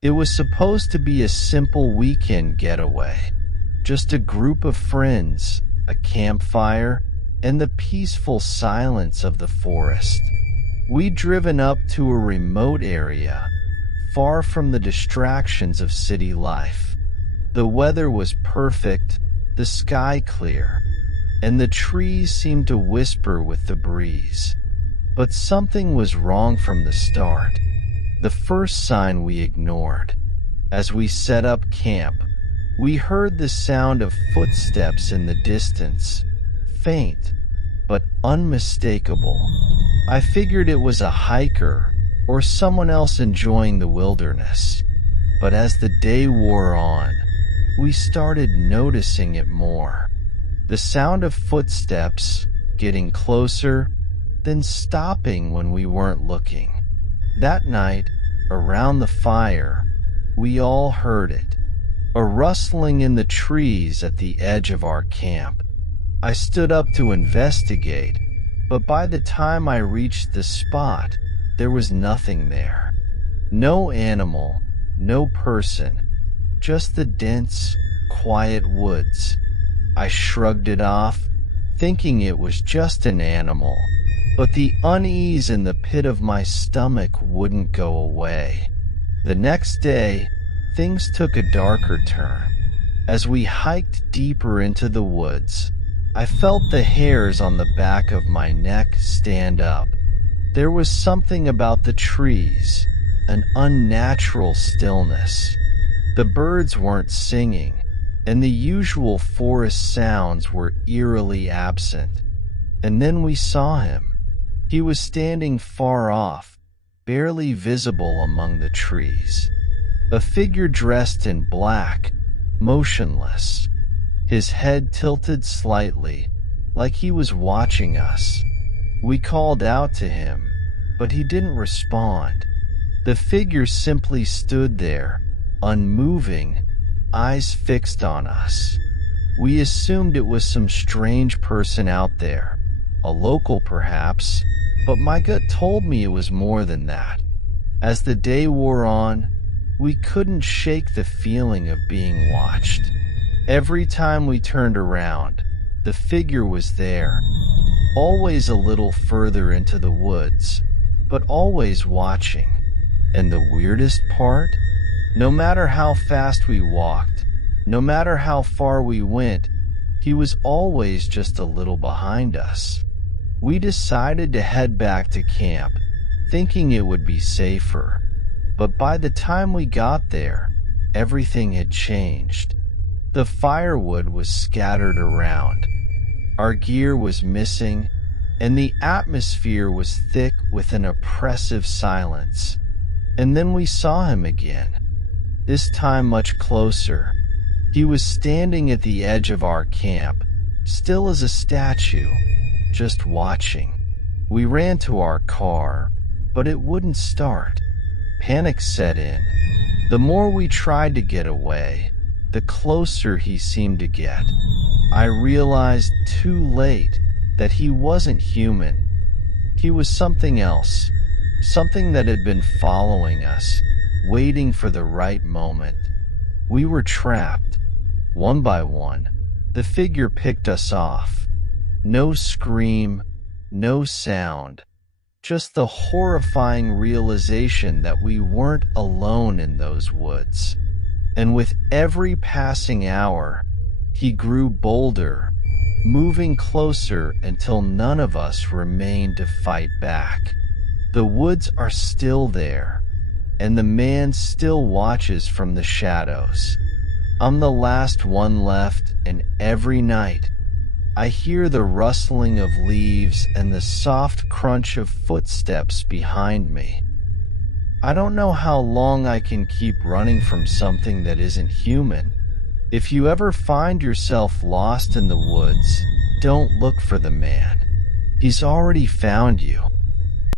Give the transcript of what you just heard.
It was supposed to be a simple weekend getaway, just a group of friends, a campfire, and the peaceful silence of the forest. We'd driven up to a remote area, far from the distractions of city life. The weather was perfect, the sky clear, and the trees seemed to whisper with the breeze. But something was wrong from the start. The first sign we ignored. As we set up camp, we heard the sound of footsteps in the distance, faint, but unmistakable. I figured it was a hiker or someone else enjoying the wilderness. But as the day wore on, we started noticing it more. The sound of footsteps getting closer, then stopping when we weren't looking. That night, around the fire, we all heard it, a rustling in the trees at the edge of our camp. I stood up to investigate, but by the time I reached the spot, there was nothing there. No animal, no person, just the dense, quiet woods. I shrugged it off, thinking it was just an animal, but the unease in the pit of my stomach wouldn't go away. The next day, things took a darker turn. As we hiked deeper into the woods, I felt the hairs on the back of my neck stand up. There was something about the trees, an unnatural stillness. The birds weren't singing, and the usual forest sounds were eerily absent. And then we saw him. He was standing far off, barely visible among the trees. A figure dressed in black, motionless, his head tilted slightly, like he was watching us. We called out to him, but he didn't respond. The figure simply stood there, unmoving, eyes fixed on us. We assumed it was some strange person out there, a local perhaps, but my gut told me it was more than that. As the day wore on, we couldn't shake the feeling of being watched. Every time we turned around, the figure was there, always a little further into the woods, but always watching. And the weirdest part? No matter how fast we walked, no matter how far we went, he was always just a little behind us. We decided to head back to camp, thinking it would be safer. But by the time we got there, everything had changed. The firewood was scattered around. Our gear was missing, and the atmosphere was thick with an oppressive silence. And then we saw him again, this time much closer. He was standing at the edge of our camp, still as a statue, just watching. We ran to our car, but it wouldn't start. Panic set in. The more we tried to get away, the closer he seemed to get. I realized too late that he wasn't human. He was something else, something that had been following us, waiting for the right moment. We were trapped. One by one, the figure picked us off. No scream, no sound, just the horrifying realization that we weren't alone in those woods. And with every passing hour, he grew bolder, moving closer until none of us remained to fight back. The woods are still there, and the man still watches from the shadows. I'm the last one left, and every night, I hear the rustling of leaves and the soft crunch of footsteps behind me. I don't know how long I can keep running from something that isn't human. If you ever find yourself lost in the woods, don't look for the man. He's already found you.